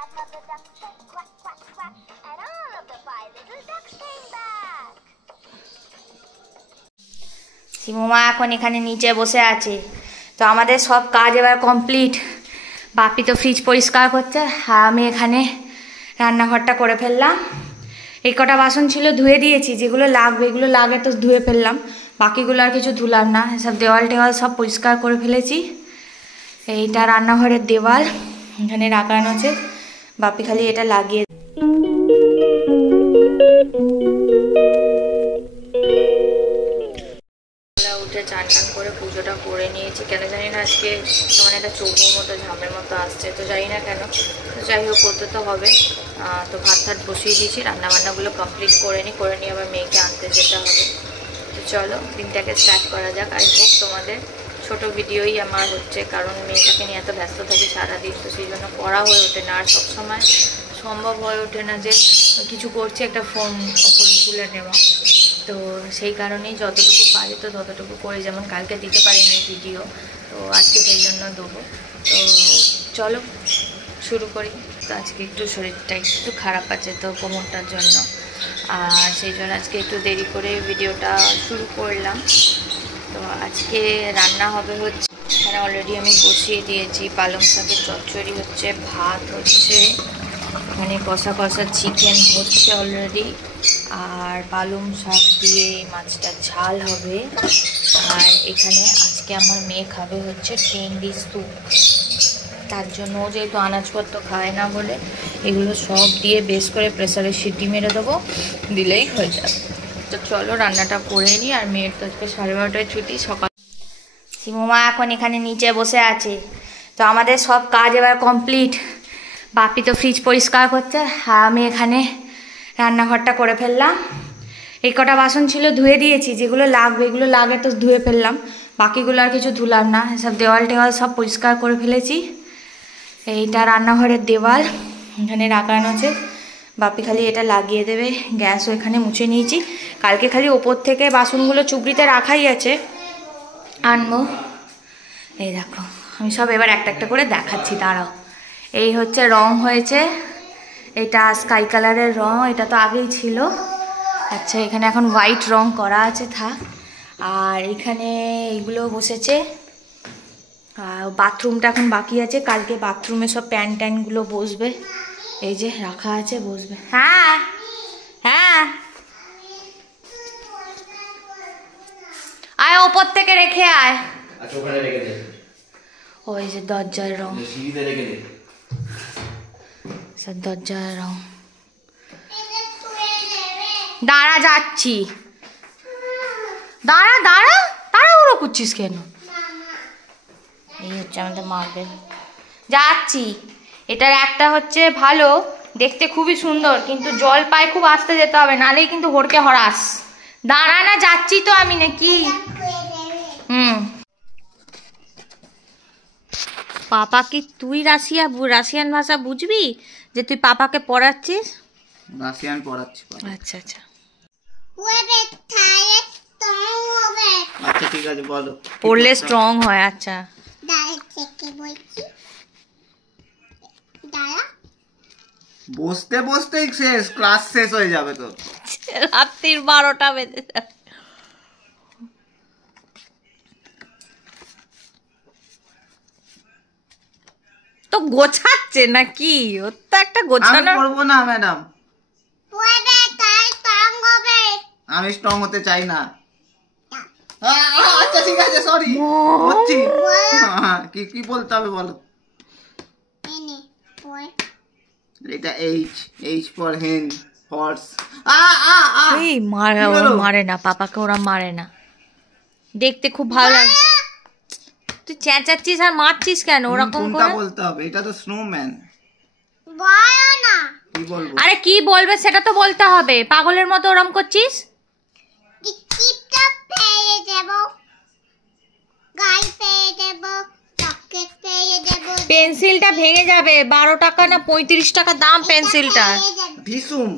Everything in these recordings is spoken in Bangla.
the duck said quack, quack, quack, and all of the 5 little ducks came back. শিমুমা এখন এখানে নিচে বসে আছে। তো আমাদের সব কাজ এবার কমপ্লিট। বাপি তো ফ্রিজ পরিষ্কার করছে, আর আমি এখানে রান্নাঘরটা করে ফেললাম। এই কটা বাসন ছিল ধুয়ে দিয়েছি, যেগুলো লাগবে এগুলো লাগে তো ধুয়ে ফেললাম, বাকিগুলো আর কিছু ধুলাম না। সব দেওয়াল টেওয়াল সব পরিষ্কার করে ফেলেছি। এইটা রান্নাঘরের দেওয়াল, এখানে রাখানো আছে, বাপি খালি এটা লাগিয়ে। উঠে চান টান করে পুজোটা করে নিয়েছি। কেন জানি না আজকে মানে একটা চৌমোর মতো ঝামের মতো আসছে, তো জানি না কেন, তো যাই হোক করতে তো হবে। তো ভাত ঠাত বসিয়ে দিয়েছি, রান্নাবান্নাগুলো কমপ্লিট করে নিয়ে আবার মেয়েকে আনতে যেতে হবে। তো চলো দিনটাকে স্টার্ট করা যাক। আই হোপ তোমাদের ছোট ভিডিওই আমার হচ্ছে, কারণ মেয়েটাকে নিয়ে এত ব্যস্ত থাকি সারাদিন, তো সেই জন্য করা হয়ে ওঠে না, আর সবসময় সম্ভব হয়ে ওঠে না যে কিছু করছি একটা ফোন ওপরে তুলে নেওয়া। তো সেই কারণেই যতটুকু পারি তো ততটুকু করে, যেমন কালকে দিতে পারিনি ভিডিও, তো আজকে সেই জন্য দেবো। তো চলো শুরু করি। তো আজকে একটু শরীরটা একটু খারাপ আছে তো কোমরটার জন্য, আর সেই জন্য আজকে একটু দেরি করে ভিডিওটা শুরু করলাম। তো আজকে রান্না হবে হচ্ছে, এখানে অলরেডি আমি বসিয়ে দিয়েছি, পালং শাকের চচ্চড়ি হচ্ছে, ভাত হচ্ছে, এখানে কষা কষা চিকেন হচ্ছে অলরেডি, আর পালং শাক দিয়ে মাছটা ঝাল হবে। আর এখানে আজকে আমার মেয়ে খাবে হচ্ছে টেন্ডি স্যুপ, তার জন্য যেহেতু আনাজপত্র খায় না বলে এগুলো সব দিয়ে বেশ করে প্রেসারে সিটি মেরে দেবো, দিলেই হয়ে যাবে। তো চলো রান্নাটা করে নিই। আর মেয়ের তো আজকে 12:30টায় ছুটি সকাল। শিমুমা এখন এখানে নিচে বসে আছে। তো আমাদের সব কাজ এবার কমপ্লিট। বাপি তো ফ্রিজ পরিষ্কার করছে, আর আমি এখানে রান্নাঘরটা করে ফেললাম। এই কটা বাসন ছিল ধুয়ে দিয়েছি, যেগুলো লাগবে এগুলো লাগে তো ধুয়ে ফেললাম, বাকিগুলো আর কিছু ধুলাম না। সব দেওয়াল টেওয়াল সব পরিষ্কার করে ফেলেছি। এইটা রান্নাঘরের দেওয়াল, এখানে রাখানো আছে, বাপি খালি এটা লাগিয়ে দেবে। গ্যাসও এখানে মুছে নিয়েছি, কালকে খালি ওপর থেকে বাসনগুলো চুবড়িতে রাখাই আছে, আনবো। এই দেখো আমি সব এবার একটা একটা করে দেখাচ্ছি, দাঁড়াও। এই হচ্ছে রং হয়েছে, এটা স্কাই কালারের রং, এটা তো আগেই ছিল। আচ্ছা এখানে এখন হোয়াইট রং করা আছে, থাক। আর এখানে এইগুলো বসেছে, আর বাথরুমটা এখন বাকি আছে, কালকে বাথরুমে সব প্যান ট্যানগুলো বসবে, এই যে রাখা আছে, বসবে। হ্যাঁ হ্যাঁ আয়, ওপর থেকে রেখে আয়। আচ্ছা ওখানে রেখে দে। ওই যে দরজার রং, সিঁড়িতে রেখে দে। স্যার দরজার রং, দাঁড়া যাচ্ছি, দাঁড়া দাঁড়া, তাড়াহুড়ো করছিস কেন? এই হচ্ছে আমাদের মার্বেল, যাচ্ছি। এটার একটা হচ্ছে ভালো, দেখতে খুবই সুন্দর, কিন্তু জল পায় খুব আস্তে যেতে হবে, নালেই কিন্তু হড়কে হরাস। দাঁড়া না, যাচ্ছি তো আমি, নাকি? পাপা কি তুই রাশিয়ান ভাষা বুঝবি যে তুই পাপাকে পড়াচ্ছিস? রাশিয়ান পড়াচ্ছি। আচ্ছা আচ্ছা আচ্ছা ঠিক আছে বলো, পড়লে স্ট্রং হয়। আচ্ছা বসতে বসতেই শেষ, ক্লাস শেষ হয়ে যাবে তো। রাত্রির 12টা বেজে যাবে। তো গোছাচ্ছে নাকি? ওর তো একটা গোছানো। করবো না ম্যাডাম, আমি স্ট্রং হতে চাই না। আচ্ছা ঠিক আছে, সরি হচ্ছি। কি বলতে হবে বলো? এটা এইচ ফর হেন, হর্স। এই মারে না, পাপাকে ওরা মারে না, দেখতে খুব ভালো লাগে। তুই চেঁচাচ্ছিস আর মারছিস কেন ওরকম করে? বলতে হবে, এটা তো স্নোম্যান। কি বলবো? আরে কি বলবে সেটা তো বলতে হবে, পাগলের মতো ওরম করছিস। পেন্সিলটা ভেঙে যাবে, 12 টাকা না 35 টাকা দাম পেন্সিলটা। ভিসুম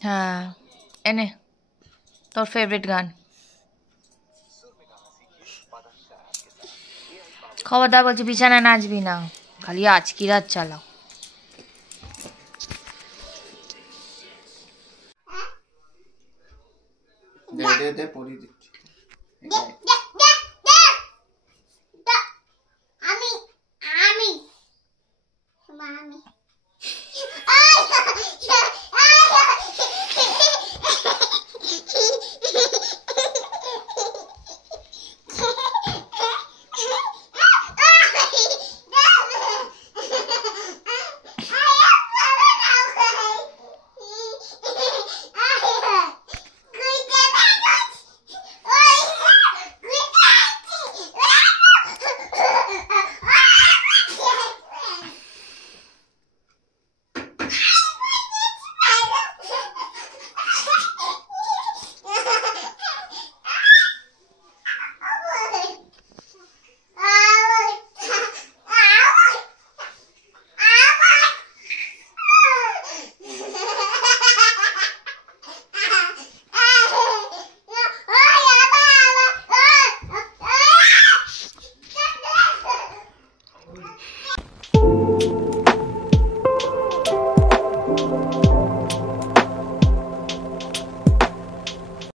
হ্যাঁ এনে তোর ফেভারিট গান। খবরদার বলছি বিছানায় নাচবি না, খালি আজকি রাত চালাও। দে দে দে পরি দিচ্ছি।